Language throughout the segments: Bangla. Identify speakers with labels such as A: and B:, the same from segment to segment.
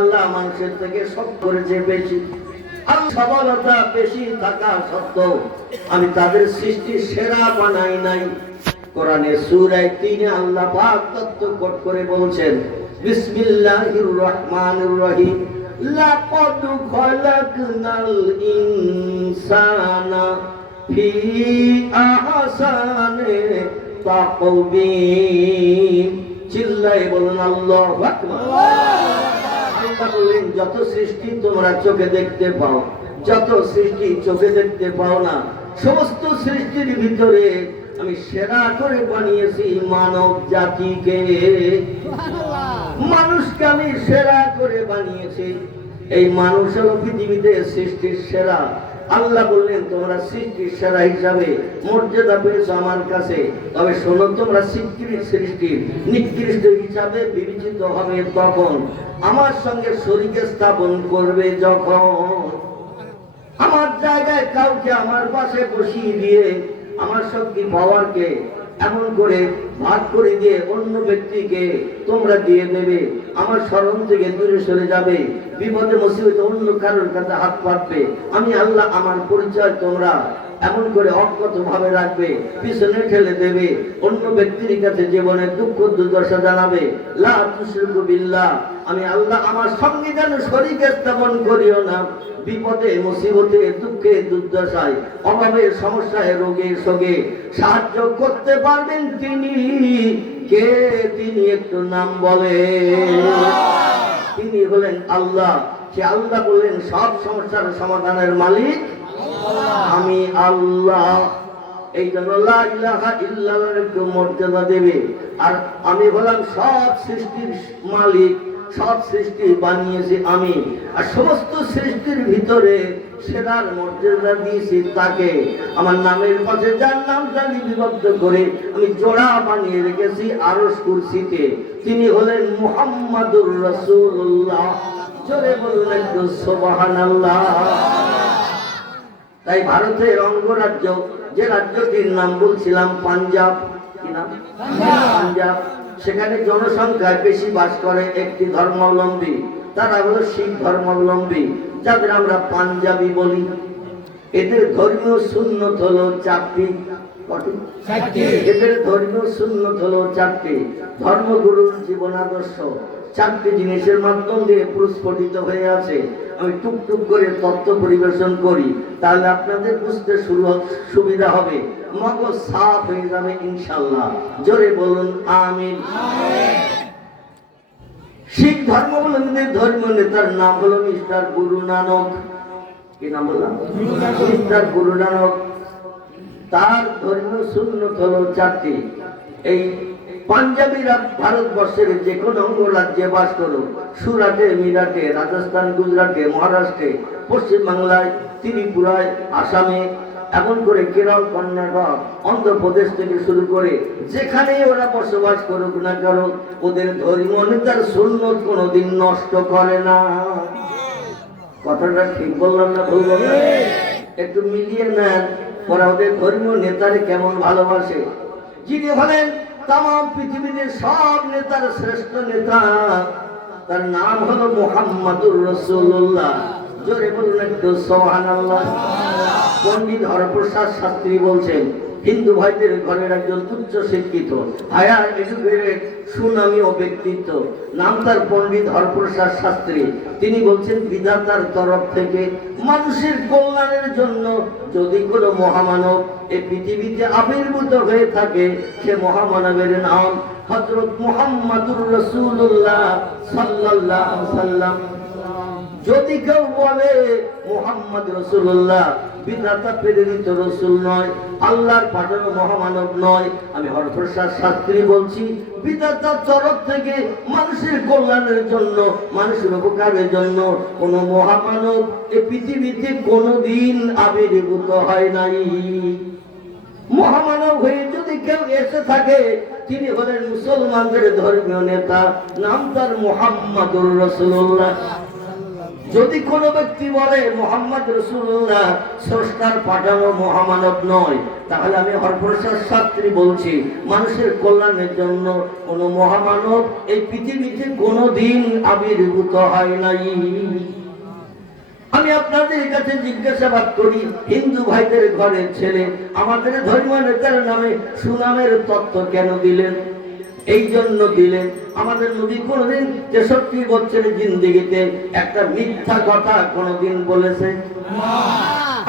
A: আল্লাহ মানুষের থেকে সব করেছে বেশি। বেশি থাকা সত্ত্বেও আমি তাদের সৃষ্টি সেরা বানাই নাই। কোরআনে সূরায় তিনে আল্লাহ পাক তত্ত্ব কোট করে বলছেন, বিসমিল্লাহির রহমানির রহিম। খালাকনাল ইনসানা ফি আহসানি চিল্লাই বলুন, আল্লাহু আকবার। আল্লাহ বললেন যত সৃষ্টি তোমরা চোখে দেখতে পাও যত সৃষ্টি চোখে দেখতে পাও না সমস্ত সৃষ্টির ভিতরে আমি সেরা করে বানিয়েছি মানব জাতিকে। মানুষকে আমি সেরা করে বানিয়েছি। এই মানুষের পৃথিবীতে সৃষ্টির সেরা। আল্লাহ বললেন, তোমরা সৃষ্টির সেরা হিসাবে মর্যাদা পেয়েছ আমার কাছে। তবে শোনো, তোমরা সৃষ্টির সৃষ্টির নিকৃষ্ট হিসাবে বিবেচিত হবে তখন। আমার সঙ্গে শরীকে স্থাপন করবে যখন। আমার জায়গায় কাউকে আমার পাশে বসিয়ে দিয়ে আমার শক্তি পাওয়ারকে এমন করে ভাগ করে দিয়ে অন্য ব্যক্তিকে তোমরা দিয়ে দেবে। আমার স্মরণ থেকে দূরে সরে যাবে। বিপদে মুসিবতে অন্য কারোর কাছে হাত পাতবে। আমি আল্লাহ আমার পরিচয় তোমরা এমন করে অজ্ঞত ভাবে রাখবে, পিছনে ঠেলে দেবে, অন্য ব্যক্তির কাছে জীবনের দুঃখ দুর্দশা জানাবে। লা আমি আল্লাহ আমার সঙ্গে যেন শরীর স্থাপন করিও না। বিপদে, মুসিবতে, দুঃখে, দুর্দশায়, অভাবে, সমস্যায়, রোগে, শোকে সাহায্য করতে পারবেন তিনি। কে তিনি একটু নাম বলে? তিনি হলেন আল্লাহ। সে আল্লাহ বললেন, সব সমস্যার সমাধানের মালিক আমি আল্লাহ। এই জন্য একটু মর্যাদা দেবে। আর আমি হলাম সব সৃষ্টির মালিক, সব সৃষ্টি বানিয়েছি আমি। আর সমস্ত সৃষ্টির ভিতরে সেরার মর্যাদা দিয়েছি তাকে। আমার নামের পাশে যার নামটা লিপিবদ্ধ করে আমি জোড়া বানিয়ে রেখেছি আরস কুরসিতে। তিনি হলেন মুহাম্মাদুর রসুল্লাহ জোরে বললেন তো সুবহানাল্লাহ। তাই ভারতের অঙ্গরাজ্য যে রাজ্যটির নাম বলছিলাম পাঞ্জাব। কি নাম? পাঞ্জাব। সেখানে জনসংখ্যায় বেশি বাস করে একটি ধর্মাবলম্বী তারা হলো শিখ ধর্মাবলম্বী যাদের আমরা পাঞ্জাবি বলি। এদের ধর্মীয় সুন্নত হলো চারটি। এদের ধর্মীয় সুন্নত হলো চারটি। ধর্মগুরুর জীবন আদর্শ চারটি জিনিসের মাধ্যম দিয়ে প্রস্ফুটিত হয়ে আছে। আমি টুকটুক করে তত্ত্ব পরিবেশন করি, তাহলে আপনাদের বুঝতে শুরু সুবিধা হবে। মগজ সাফ হয়ে যাবে ইনশাল্লাহ জোরে বলুন, আমিন। শিখ ধর্মাবলম্বীদের ধর্মীয় নেতার নাম হলো মিস্টার গুরু নানক। কি নাম বললাম? মিস্টার গুরু নানক। তার ধর্মীয় সুন্নত হলো চারটি। এই পাঞ্জাবিরা ভারতবর্ষের যে কোনো অঙ্গরাজ্যে বাস করুক। সুরাটে, মিরাটে, রাজস্থান, গুজরাটে, মহারাষ্ট্রে, পশ্চিমবাংলায়, ত্রিপুরায়, আসামে, এমন করে কেরল কর্ণাটক, অন্ধ্রপ্রদেশ থেকে শুরু করে যেখানেই ওরা বসবাস করুক না কেন, ওদের ধর্মীয় নেতার সুন্নত কোনোদিন নষ্ট করে না। কথাটা ঠিক বললাম না ভুল বললাম? একটু মিলিয়ে নেন, ওরা ওদের ধর্মীয় নেতারে কেমন ভালোবাসে। যিনি হলেন তাম পৃথিবীতে সব নেতার শ্রেষ্ঠ নেতা, তার নাম হলো মোহাম্মদুর রসুল্লাহ জোরে বললেন সোহান পণ্ডিত হরপ্রসাদ শাস্ত্রী বলছেন হিন্দু ভাইদের ঘরের একজন উচ্চ শিক্ষিত হায়ার এডুকেটেড সুনামী ও ব্যক্তিত্ব। নাম তার পণ্ডিত হরপ্রসাদ শাস্ত্রী। তিনি বলছেন, বিধাতার তরফ থেকে মানুষের কল্যাণের জন্য যদি কোনো মহামানব এই পৃথিবীতে আবির্ভূত হয়ে থাকে, সে মহামানবের নাম হজরত মুহাম্মাদুর রসুল্লাহ আলাইহি সাল্লাম যদি কেউ বলে, মোহাম্মদ রসুল্লাহ বিধাতা প্রেরিত রসুল নয়, আল্লাহর পাঠানো মহামানব নয়, আমি হরপ্রসাদ শাস্ত্রী বলছি বিধাতার তরফ থেকে মানুষের কল্যাণের জন্য, মানুষের উপকারের জন্য কোন মহামানব এ পৃথিবীতে কোনোদিন আবির্ভূত হয় নাই। মহামানব হয়ে যদি কেউ এসে থাকে, তিনি হলেন মুসলমানদের ধর্মীয় নেতা, নাম তার মোহাম্মদুর রসুল্লাহ যদি কোনো ব্যক্তি বলে, মোহাম্মদ রসুল্লাহ স্রষ্টার পাঠানো মহামানব নয়, তাহলে আমি হরপ্রসাদ শাস্ত্রী বলছি, মানুষের কল্যাণের জন্য কোনো মহামানব এই পৃথিবীতে কোনো দিন আবির্ভূত হয় নাই। আমি আপনাদের কাছে জিজ্ঞাসাবাদ করি, হিন্দু ভাইদের ঘরের ছেলে আমাদের ধর্মীয় নেতার নামে সুনামের তত্ত্ব কেন দিলেন? এই জন্য দিলেন। আমাদের নবী কোনোদিন তেষট্টি বছরের জিন্দিগিতে একটা মিথ্যা কথা কোনদিন বলেছে?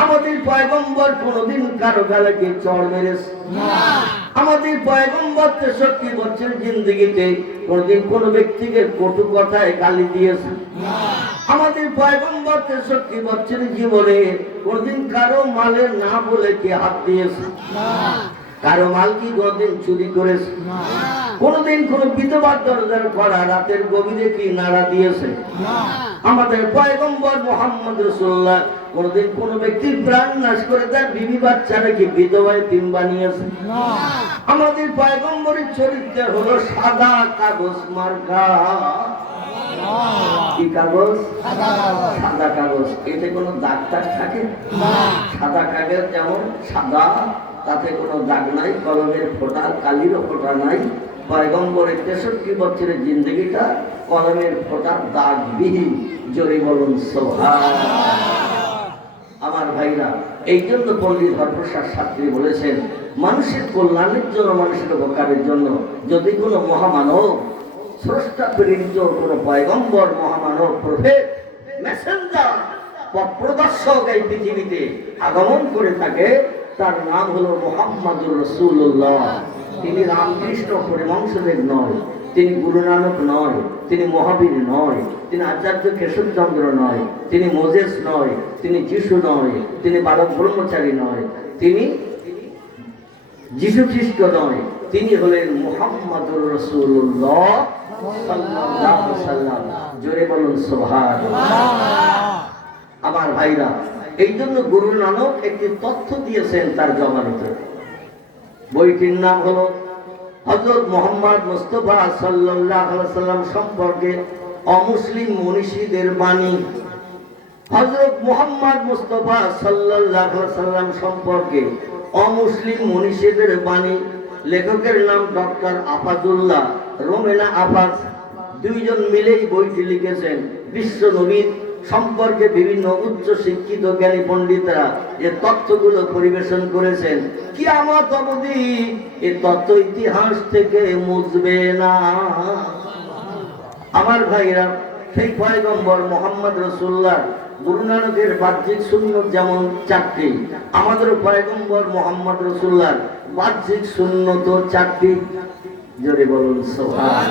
A: আমাদের পয়গম্বর কোনোদিন কারও গালাকে চড় মেরেছে? আমাদের পয়গম্বর তেষট্টি বছর জিন্দিগিতে কোনোদিন কোনো ব্যক্তিকে কটু কথায় গালি দিয়েছে? আমাদের পয়গম্বর তেষট্টি বছরের জীবনে কোনোদিন কারও মালে না বলে কে হাত দিয়েছে? কারও মাল কি কোনোদিন চুরি করেছে? কোনোদিন কোনো বিধবার দরজার করা রাতের গভীরে কি নাড়া দিয়েছে? আমাদের পয়গম্বর মোহাম্মদ রসুল্লাহ কোনোদিন কোন ব্যক্তি প্রাণ নাশ করে তার বিবি বাচ্চাটাকে বিধবায় তিন বানিয়েছে? আমাদের পয়গম্বরের চরিত্র হলো সাদা কাগজ মার্কা। কি কাগজ? সাদা কাগজ। এতে কোনো দাগ টাগ থাকে? সাদা কাগজ যেমন সাদা তাতে কোনো দাগ নাই কলমের ফোঁটা কালিরও ফোঁটা নাই। পয়গম্বরের তেষট্টি বছরের জিন্দগিটা কলমের ফোঁটা দাগবিহীন, জোরে বলুন আমার ভাইরা, এই জন্য পল্লী ধর্মপ্রসাদ শাস্ত্রী বলেছেন, মানুষের কল্যাণের জন্য, মানুষের উপকারের জন্য যদি কোনো মহামানব, স্রষ্টা প্রেরিত কোনো পয়গম্বর, মহামানব, প্রভেদ মেসেঞ্জার প্রদর্শক এই পৃথিবীতে আগমন করে থাকে, তার নাম হলো মোহাম্মদুর রসুল্লাহ তিনি রামকৃষ্ণ পরিমংসদেব নয়, তিনি গুরু নানক নয়, তিনি মহাবীর নয়, তিনি আচার্য কেশবচন্দ্র নয়, তিনি মোজেস নয়, তিনি যিশু নয়, তিনি বালক ব্রহ্মচারী নয়, তিনি যিশু খ্রিস্ট নয়, তিনি হলেন মোহাম্মদুর রসুল্লাহ জোরে বলুন সোহার আমার ভাইরা এই জন্য গুরু নানক একটি তথ্য দিয়েছেন তার জমানিতে। বইটির নাম হলো হজরত মোহাম্মদ মুস্তফা সাল্লাম সম্পর্কে অমুসলিম মনীষীদের বাণী। হজরত মোহাম্মদ মুস্তফা সাল্লাম সম্পর্কে অমুসলিম মনীষীদের বাণী। লেখকের নাম ডক্টর আফাজুল্লাহ, রোমেনা আফাজ। দুইজন মিলেই বইটি লিখেছেন, বিশ্ব নবীর সম্পর্কে বিভিন্ন উচ্চ শিক্ষিত জ্ঞানী পণ্ডিতরা যে তথ্যগুলো পরিবেশন করেছেন কি আমার অবধি এ তথ্য ইতিহাস থেকে মুছবে না। আমার ভাইরা, সেই পয়গম্বর মোহাম্মদ রসুল্লাহ গুরু নানকের বাহ্যিক সুন্নত যেমন চারটি, আমাদের পয়গম্বর মোহাম্মদ রসুল্লাহ বাহ্যিক সুন্নত চারটি। জোরে বলুন সোহান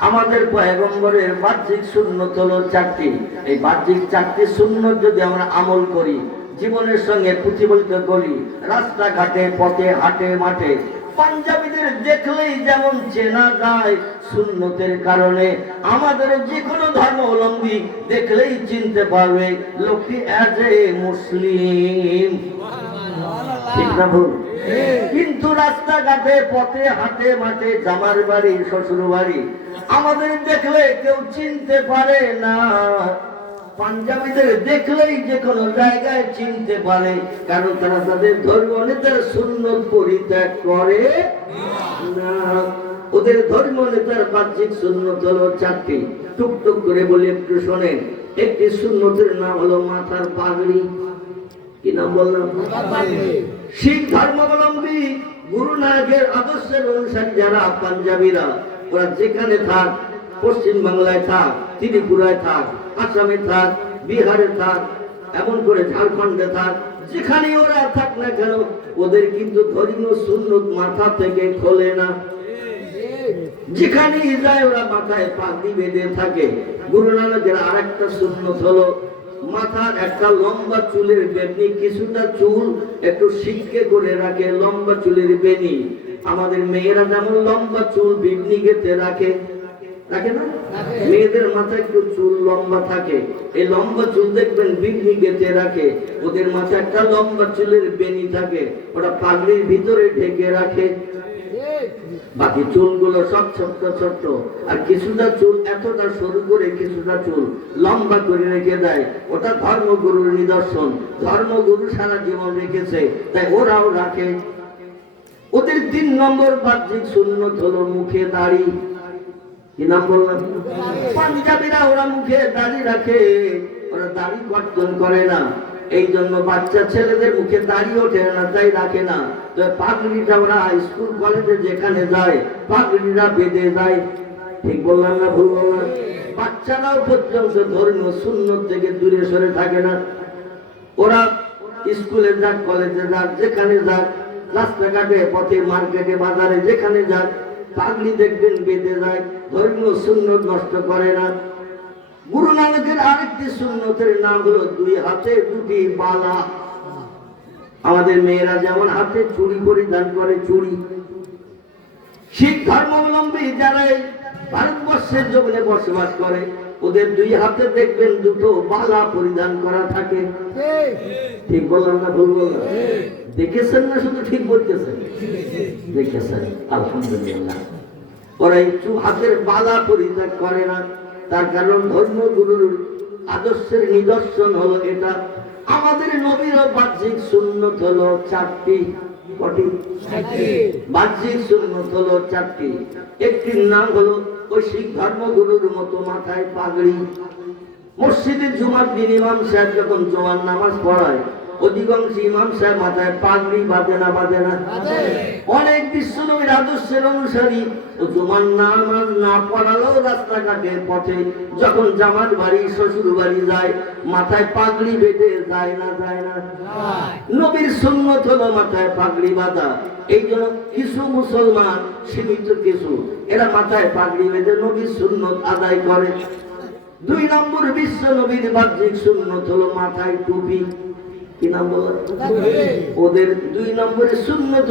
A: আমাদের পয়গম্বরের বাহ্যিক সুন্নত হলো চারটি। এই বাহ্যিক চারটি শূন্য যদি আমরা আমল করি জীবনের সঙ্গে প্রতিফলিত করি রাস্তাঘাটে পথে হাটে মাঠে পাঞ্জাবিদের দেখলেই যেমন চেনা যায় শূন্যতের কারণে আমাদের যে কোনো ধর্মাবলম্বী দেখলেই চিনতে পারবে লোকটি অ্যাজ এ মুসলিম ঠিক না ভুল? কিন্তু রাস্তাঘাটে, পথে, হাটে, মাঠে, জামার বাড়ি, শ্বশুর বাড়ি, আমাদের দেখলে কেউ চিনতে পারে না। পাঞ্জাবিদের দেখলেই যে কোনো জায়গায় চিনতে পারে, কারণ তারা তাদের ধর্ম নেতার সুন্নত পরিত্যাগ করে না। ওদের ধর্ম নেতার বাহ্যিক সুন্নত হলো চারটি। টুকটুক করে বলে একটু শোনেন, একটি সুন্নতের নাম হলো মাথার পাগড়ি। কি নাম বললাম? শিখ ধর্মাবলম্বী গুরু নায়কের আদর্শের অনুসারী যারা পাঞ্জাবিরা, ওরা যেখানে থাক পশ্চিম বাংলায় থাক, ত্রিপুরায় থাক, আসামে থাক, বিহারে থাক, এমন করে ঝাড়খণ্ডে থাক যেখানে ওরা থাক না কেন, ওদের কিন্তু ধর্মীয় সুন্নত মাথা থেকে খোলে না। যেখানে যায় ওরা মাথায় পাগড়ি বেঁধে থাকে। গুরু নানকের আরেকটা সুন্নত হলো মাথার একটা লম্বা চুলের বেনি কিছুটা চুল একটু সিটকে করে রাখে লম্বা চুলের বেনি আমাদের মেয়েরা যেমন লম্বা চুল বিবনি গেতে রাখে রাখে না? মেয়েদের মাথায় একটু চুল লম্বা থাকে। এই লম্বা চুল দেখবেন বিবনি গেতে রাখে। ওদের মাথায় একটা লম্বা চুলের বেনি থাকে। ওটা পাগড়ির ভিতরে ঢেকে রাখে। বাকি চুলগুলো সব ছোট্ট ছোট্ট। আর কিছুটা চুল এতটা সরু করে কিছুটা চুল লম্বা করে রেখে দেয়। ওটা ধর্মগুরুর নিদর্শন। ধর্মগুরু সারা জীবন রেখেছে। তাই ওরাও রাখে। ওদের তিন নম্বর বাহ্যিক শূন্য হলো মুখে দাড়ি। কি নাম বললাম পাঞ্জাবিরা ওরা মুখে দাড়ি রাখে। ওরা দাড়ি কর্তন করে না। এই জন্য বাচ্চা ছেলেদের মুখে দাড়ি ওঠে না, তাই রাখে না। তো পাগড়িটা ওরা স্কুল, কলেজে যেখানে যায় পাগড়িরা বেঁধে যায়। ঠিক বললাম না ভুল বললাম? বাচ্চারাও পর্যন্ত ধর্মীয় শূন্য থেকে দূরে সরে থাকে না। ওরা স্কুলে যাক, কলেজে যাক, যেখানে যাক, রাস্তাঘাটে, পথে, মার্কেটে, বাজারে, যেখানে যাক পাগড়ি দেখবেন বেঁধে যায়। ধর্মীয় সুন্নত নষ্ট করে না। গুরু নানকের আরেকটি সুন্নতের নাম হলো দুই হাতে দুটি বালা। আমাদের মেয়েরা যেমন হাতে চুড়ি পরিধান করে চুড়ি, শিখ ধর্মাবলম্বী যারা ভারতবর্ষের জমিনে বসবাস করে, ওদের দুই হাতে দেখবেন দুটো বালা পরিধান করা থাকে। ঠিক বললাম না ভুল বললাম? দেখেছেন না শুধু ঠিক বলতেছেন? দেখেছেন, আলহামদুলিল্লাহ। ওরা একটু হাতের বালা পরিত্যাগ করে না। তার কারণ ধর্মগুরুর আদর্শের নিদর্শন হলো এটা। আমাদের নবীর বাহ্যিক সুন্নত হলো চারটি। কটি? বাহ্যিক সুন্নত হলো চারটি। একটির নাম হলো ওই শিখ ধর্মগুরুর মতো মাথায় পাগড়ি। মসজিদের জুমার দিন ইমাম সাহেব যখন জুমার নামাজ পড়ায় অধিকাংশ ইমাম সাহেব মাথায় পাগড়ি বাঁধে না বাঁধে না। অনেক বিশ্বনবীর আদর্শের অনুসারী জুমার নামাজ না পড়ালেও রাস্তাঘাটে পথে যখন জামাত বাড়ি শ্বশুর বাড়ি যায় মাথায় পাগড়ি বেঁধে যায় না যায় না। নবীর সুন্নত হলো মাথায় পাগড়ি বাঁধা। এই জন্য কিছু মুসলমান সীমিত কিছু এরা মাথায় পাগড়ি বেঁধে নবীর সুন্নত আদায় করে। দুই নম্বর বিশ্ব নবীর বাহ্যিক সুন্নত হলো মাথায় টুপি। ওদের দুই নম্বরে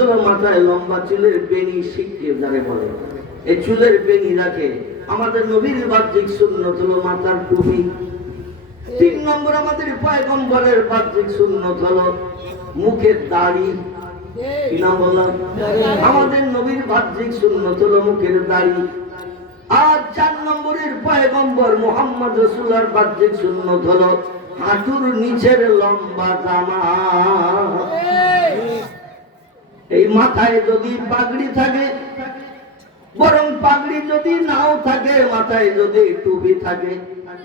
A: হলো মাথায় লম্বা চুলের বেনি শিখকে যারে বলে। এই চুলের বেনি রাখে। আমাদের নবীর বাহ্যিক সুন্নত হলো মাথার টুপি। তিন নম্বর আমাদের পয়গম্বরের বাহ্যিক হলো মুখের দাড়ি। আমাদের নবীর বাহ্যিক সুন্নত হলো মুখের দাড়ি। আর চার নম্বরের পয়গম্বর মোহাম্মদ রসুল্লার বাহ্যিক শূন্য হলো হাঁটুর নিচের লম্বা জামা। এই মাথায় যদি পাগড়ি থাকে, বরং পাগড়ি যদি নাও থাকে, মাথায় যদি টুপি থাকে,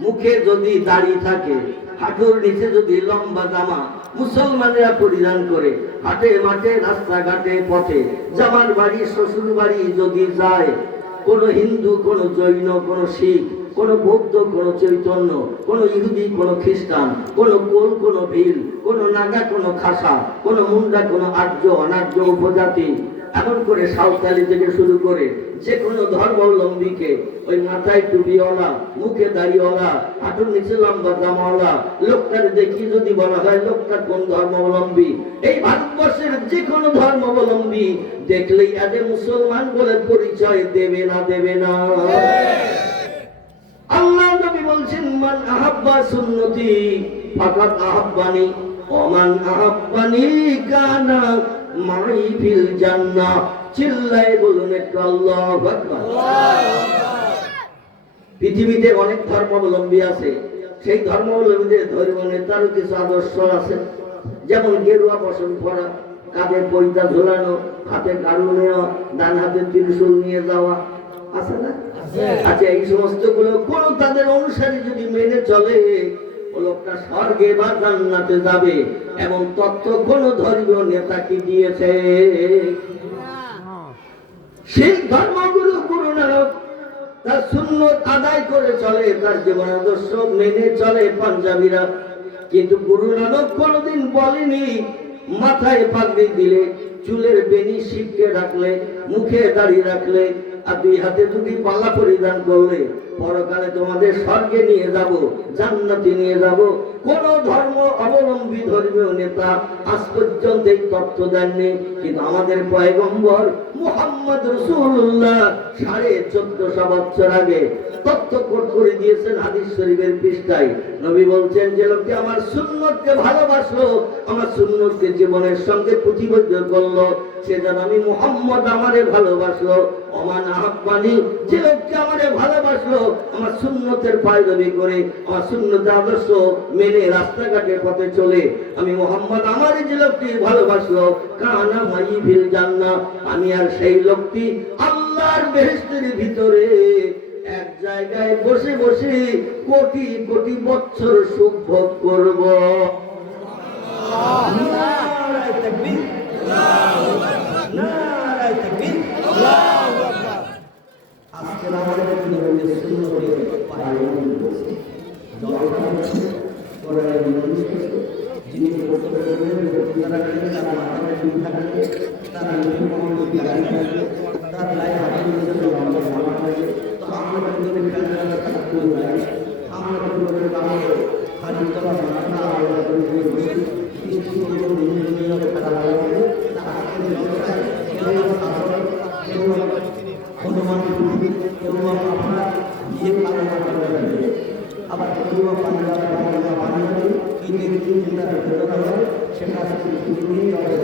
A: মুখে যদি দাড়ি থাকে, হাঁটুর নিচে যদি লম্বা জামা, মুসলমানেরা পরিধান করে, হাটে মাঠে, রাস্তাঘাটে, পথে, জামার বাড়ি শ্বশুর বাড়ি যদি যায়, কোন হিন্দু, কোন জৈন, কোন শিখ কোন বৌদ্ধ, কোন চৈতন্য, কোন ইহুদি, কোন খ্রিস্টান, কোন কোল, কোন ভিল, কোন নাগা, কোন খাসা, কোন মুন্ডা, কোন আর্য, অনার্য উপজাতি। এমন করে সাঁওতালি থেকে শুরু করে যে কোনো ধর্মাবলম্বীকে ওই মাথায় টুপিওয়ালা, মুখে দাড়িওয়ালা, হাঁটুর নিচে লম্বা জামাওয়ালা, লোকটার দেখি যদি বলা হয় লোকটা কোন ধর্মাবলম্বী? এই ভারতবর্ষের যে কোনো ধর্মাবলম্বী দেখলেই এদের মুসলমান বলে পরিচয় দেবে না দেবে না। আল্লাহ নবী বলছেন, মান আহাব্বা সুন্নতি ফাকাত আহাব্বানি, ওমান আহাব্বানি কানা মাই ফিল জান্নাহ চিল্লায় বলুন একটু, আল্লাহু আকবার। পৃথিবীতে অনেক ধর্মাবলম্বী আছে। সেই ধর্মাবলম্বীদের ধর্ম নেতারও কিছু আদর্শ আছে। যেমন গেরুয়া পছন্দ করা কাঁধে পৈতা ঝোলানো, হাতে কারু নেওয়া, ডান হাতে ত্রিশূল নিয়ে যাওয়া আছে না? আচ্ছা এই সমস্তগুলো কোন তাদের অনুসারী যদি মেনে চলে ও লোকটা স্বর্গে বা জান্নাতে যাবে এমন তত্ত্ব কোন ধর্মীয় নেতা কি দিয়েছে? সেই ধর্মগুরু গুরু নানক তার সুন্নত আদায় করে চলে তার জীবন আদর্শ মেনে চলে পাঞ্জাবিরা। কিন্তু গুরু নানক কোনোদিন বলেনি মাথায় পাগড়ি দিলে চুলের বেনি শিবকে রাখলে মুখে দাঁড়িয়ে রাখলে আর দুই হাতে দুটি পাল্লা পরিধান করলে পরকালে তোমাদের স্বর্গে নিয়ে যাব, জান্নাতে নিয়ে যাব। কোন ধর্ম অবলম্বী ধর্মীয় নেতা আজ পর্যন্ত এই তথ্য দেননি কিন্তু আমাদের পয়গম্বর মুহাম্মদ রসুল্লাহ সাড়ে চোদ্দশো বছর আগে তথ্য কোট করে দিয়েছেন হাদিস শরীফের পৃষ্ঠায়। নবী বলছেন, যে লোকটি আমার সুন্নতকে ভালোবাসলো, আমার সুন্নতকে জীবনের সঙ্গে প্রতিবদ্ধ করল, সে যেন আমি মোহাম্মদ আমারে ভালোবাসলো। অমান আহ্বানি যে লোকটি আমারে ভালোবাসলো, আমার সুন্নতের পায়দবি করে, আমার সুন্নতের আদর্শ মেনে রাস্তাঘাটের পথে চলে। আমি মোহাম্মদ আমার যে লোকটি ভালোবাসলো কানা মাই ভিল জান্না। আমি আর সেই লোকটি আল্লাহর বেহেস্তের ভিতরে এক জায়গায় বসে বসে কোটি কোটি বছর সুখ ভোগ করব। আজকে আমাদের করছে যিনি করতে পারবেন তারা আমাদের দুই থাকবে তারা নিজের কোনো গাড়ি থাকবে তারা লাই হাতে নিয়ে যাবে থাকবে তো আমরা কিছু নিজে নিজে খেলা লাগবে হনুমান এবং আপনারা যে কারণে আবার কেউ পাঞ্জাব পাঞ্জাবি কিন্তু চিন্তা করতে হবে সেটা কিছু